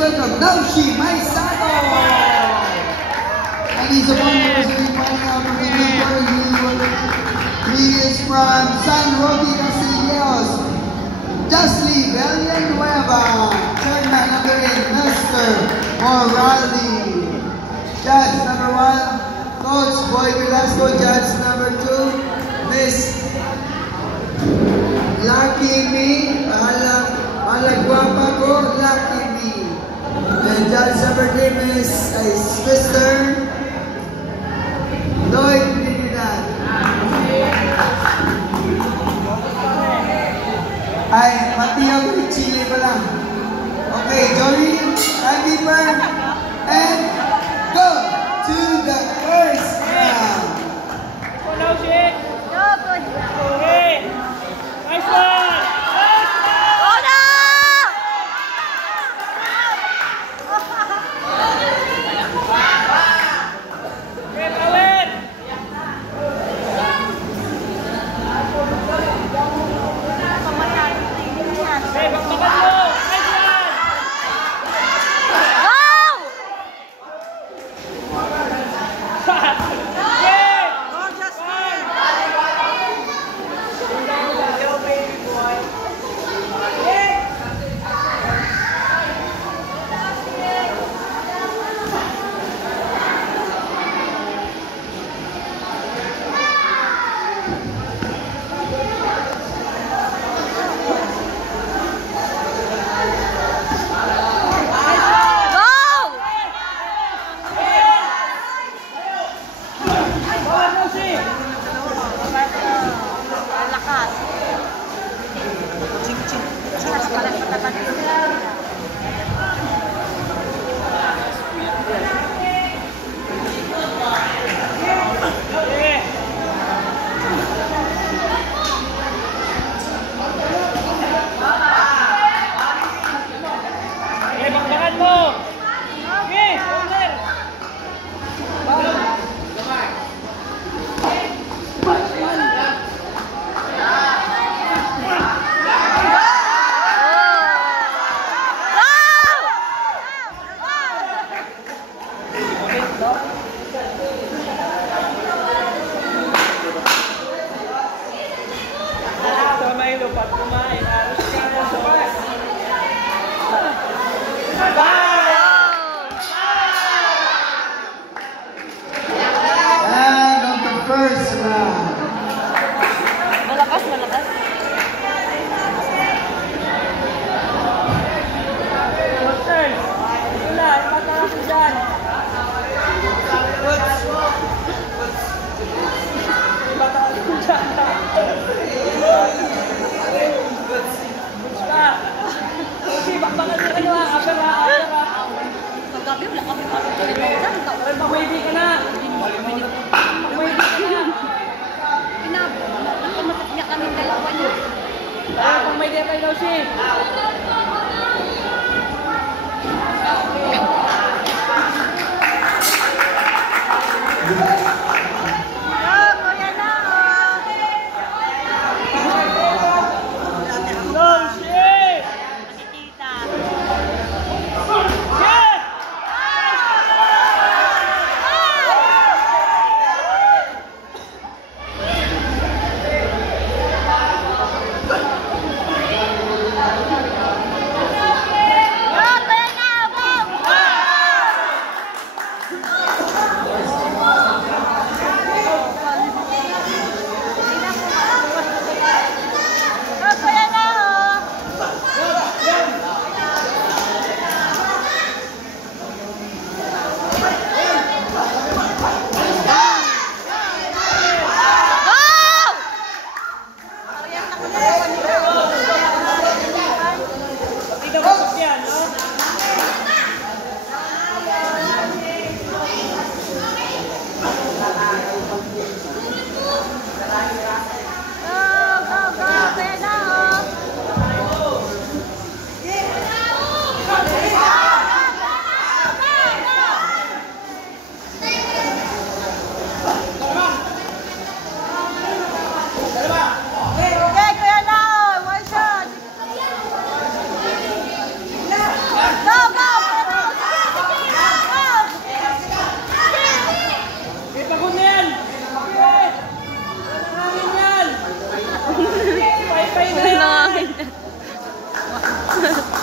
welcome Naushi Maisato! And he's a wonderful city finding out from Singapore. He is from San Roque Casillas. Justly Villanueva. Third man number 8, Mr. Morali. Judge number 1, Coach Boy Velasco. Judge number 2, Miss Lucky Me. Malagwapa ko, Lucky Me. And judge number 3, Mr. Lloyd Trinidad. Ay, Mateo Chile pa lang. Okay, Jory, timekeeper, and go to the first round. Okay, nice one.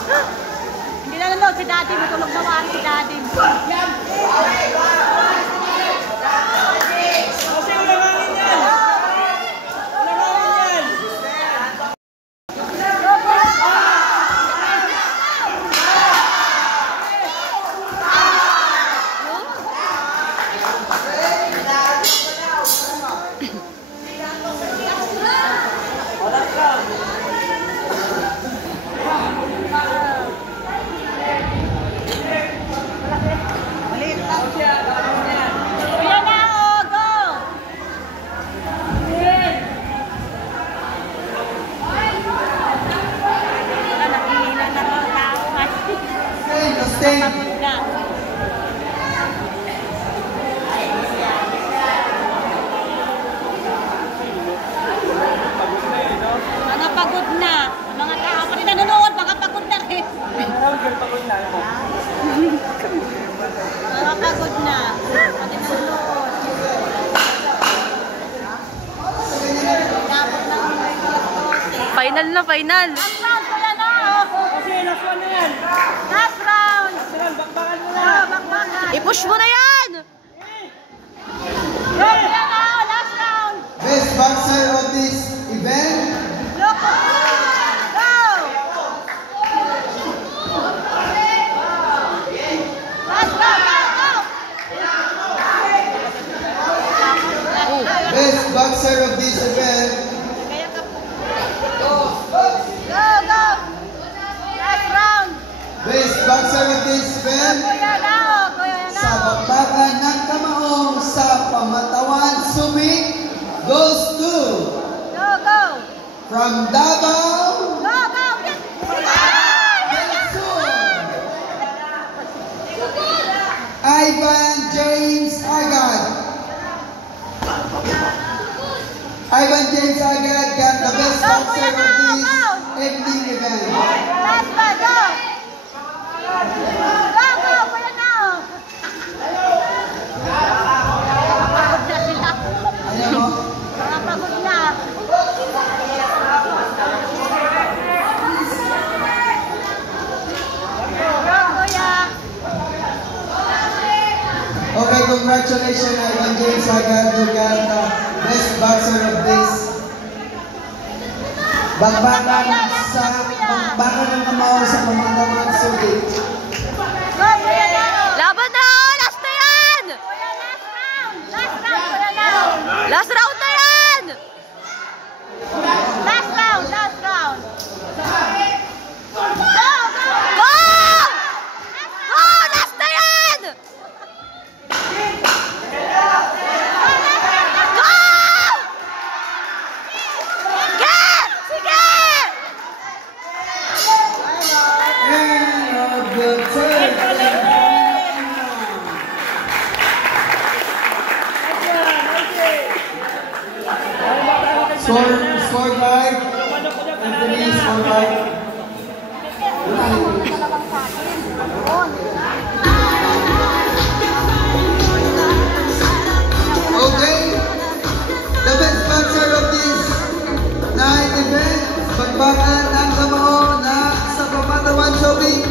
Hindi na nanood si Daddy. Matulog na wari si Daddy. Kasi ulangangin yan. Ulangangin yan. Kuya na, oh, go! Wala, nakihila na mga tao. Stay. Pagod na. Mga pagod na. Mga tao pa rin nanonood, mga pagod na rin. Pagod na ako. Mga pagod na. Pati nanonood. Dapat na Final na, final. last round ko yan, oh. Kasi last one na yan. Last round. Sinan, bakbakan mo na. Oh, bakbakan. I-push mo na yan! Go, kuya na, oh, last round. Best boxer of this event. Look. Go. Last round, go, go. Best boxer of this event. Kaya ka. Go, go. Last round. Best boxer of this event. Kuya na, oh, kuya na. Sa bakbakan ng kamaong sa pamatawan sumit goes to Go, go. from Davao, Go, go. Ivan James Agad. Ivan James Agad got the best boxer of this evening event. Last one, go. Go, go, kuya na, oh. Napagod na sila. Ayan mo. Napagod na. Go, kuya. Okay, congratulations Ivan James Agad. You got the best boxer of this. Bakbakan ng kamaong sa pamatawan sumit. Go, kuya na, oh. Laban na! Last na yan! Kuya, last round. Last round, kuya na, oh. Last round na yan! Last round, last round. Go, go. Go! Go! Last na yan! Go! Sige! Sige! End of the third. Score card. Anthony, score card. Okay. The best boxer of this night event, Bakbakan ng Kamaong na sa pamatawan sumit